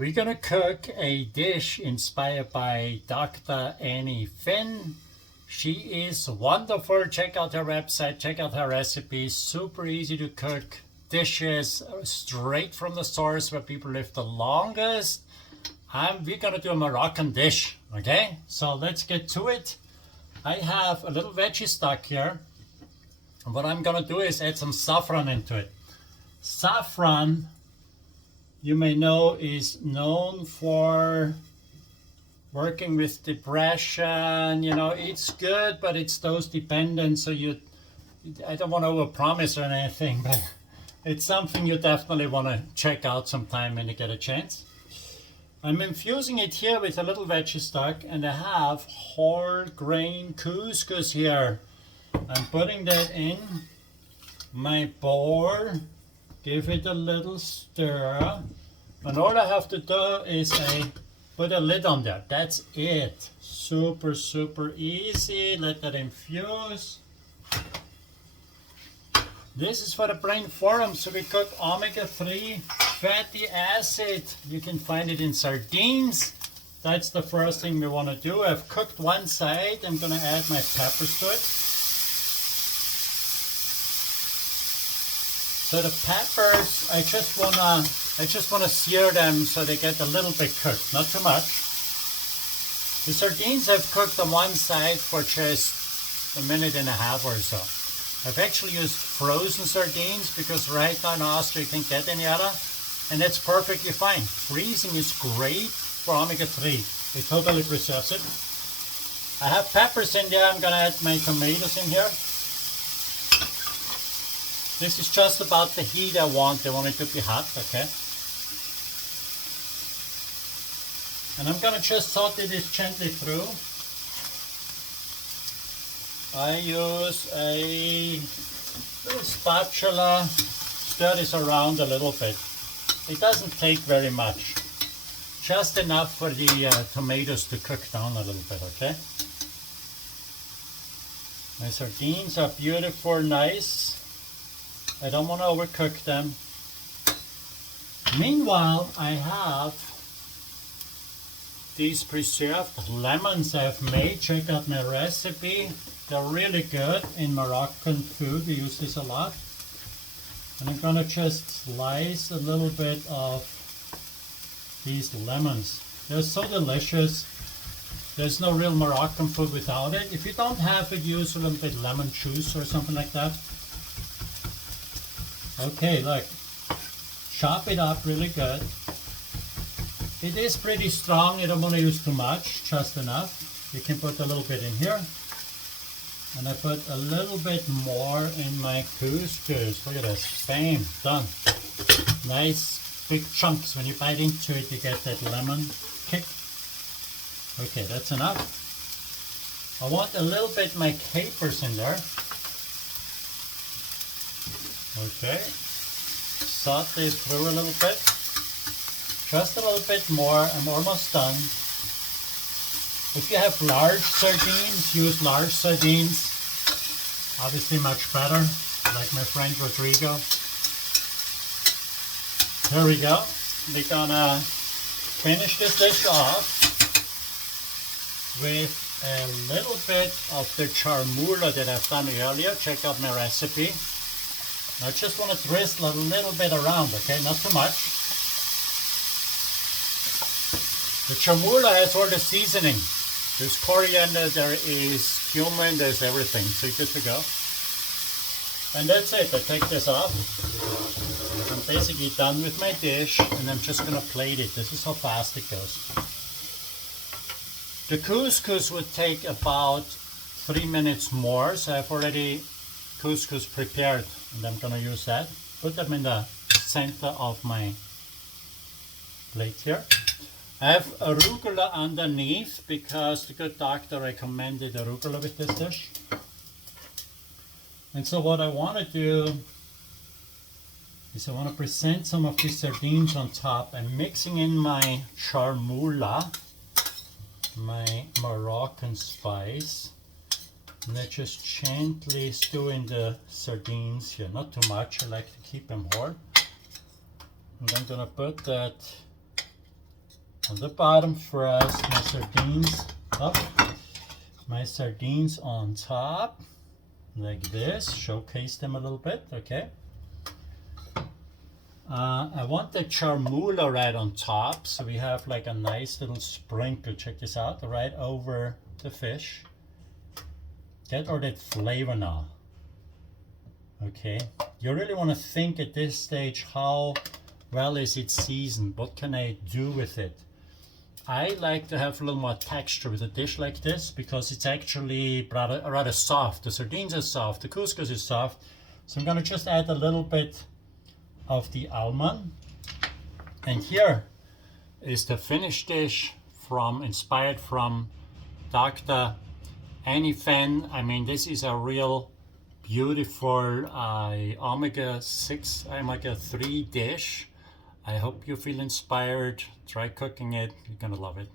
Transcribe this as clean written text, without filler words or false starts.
We're gonna cook a dish inspired by Dr. Annie Finn. She is wonderful. Check out her website, check out her recipes. Super easy to cook dishes straight from the source where people live the longest. We're gonna do a Moroccan dish, okay? So let's get to it. I have a little veggie stock here. And what I'm gonna do is add some saffron into it. Saffron, you may know, is known for working with depression. You know, it's good, but it's dose dependent. So I don't want to overpromise or anything, but it's something you definitely want to check out sometime when you get a chance. I'm infusing it here with a little veggie stock, and I have whole grain couscous here. I'm putting that in my bowl. Give it a little stir, and all I have to do is put a lid on there. That's it. Super, super easy. Let that infuse. This is for the brain forum, so we cook omega-3 fatty acid. You can find it in sardines. That's the first thing we want to do. I've cooked one side. I'm going to add my peppers to it. So the peppers, I just wanna sear them so they get a little bit cooked, not too much. The sardines I've cooked on one side for just a minute and a half or so. I've actually used frozen sardines because right now in Austria you can't get any other, and that's perfectly fine. Freezing is great for omega-3. It totally preserves it. I have peppers in there. I'm gonna add my tomatoes in here. This is just about the heat I want. I want it to be hot, okay? And I'm gonna just saute this gently through. I use a little spatula, stir this around a little bit. It doesn't take very much. Just enough for the tomatoes to cook down a little bit, okay? My sardines are beautiful, nice. I don't want to overcook them. Meanwhile, I have these preserved lemons I've made. Check out my recipe. They're really good in Moroccan food. We use this a lot. And I'm gonna just slice a little bit of these lemons. They're so delicious. There's no real Moroccan food without it. If you don't have it, use a little bit of lemon juice or something like that. Okay, look, chop it up really good. It is pretty strong. You don't want to use too much, just enough. You can put a little bit in here. And I put a little bit more in my couscous. Look at this, bam, done. Nice big chunks. When you bite into it, you get that lemon kick. Okay, that's enough. I want a little bit my capers in there. Okay, saute it through a little bit, just a little bit more. I'm almost done. If you have large sardines, use large sardines. Obviously much better, like my friend Rodrigo. Here we go. We're gonna finish this dish off with a little bit of the charmoula that I've done earlier. Check out my recipe. I just want to drizzle a little bit around, okay? Not too much. The charmoula has all the seasoning. There's coriander, there is cumin, there's everything. So you're good to go. And that's it. I take this off. I'm basically done with my dish, and I'm just going to plate it. This is how fast it goes. The couscous would take about 3 minutes more, so I've already couscous prepared, and I'm gonna use that. Put them in the center of my plate here. I have arugula underneath because the good doctor recommended arugula with this dish. And so what I want to do is I want to present some of these sardines on top. I'm mixing in my charmoula, my Moroccan spice. And I just gently stew in the sardines here, not too much. I like to keep them whole. And I'm gonna put that On the bottom first, my sardines up. My sardines on top, like this. Showcase them a little bit, okay? I want the charmoula right on top, so we have like a nice little sprinkle. Check this out, right over the fish. Get all that flavor now. Okay, you really want to think at this stage, how well is it seasoned? What can I do with it? I like to have a little more texture with a dish like this because it's actually rather soft. The sardines are soft, the couscous is soft. So I'm gonna just add a little bit of the almond. And here is the finished dish inspired from Dr. Annie Fenn. I mean, this is a real beautiful Omega3 dish. I hope you feel inspired. Try cooking it. You're gonna love it.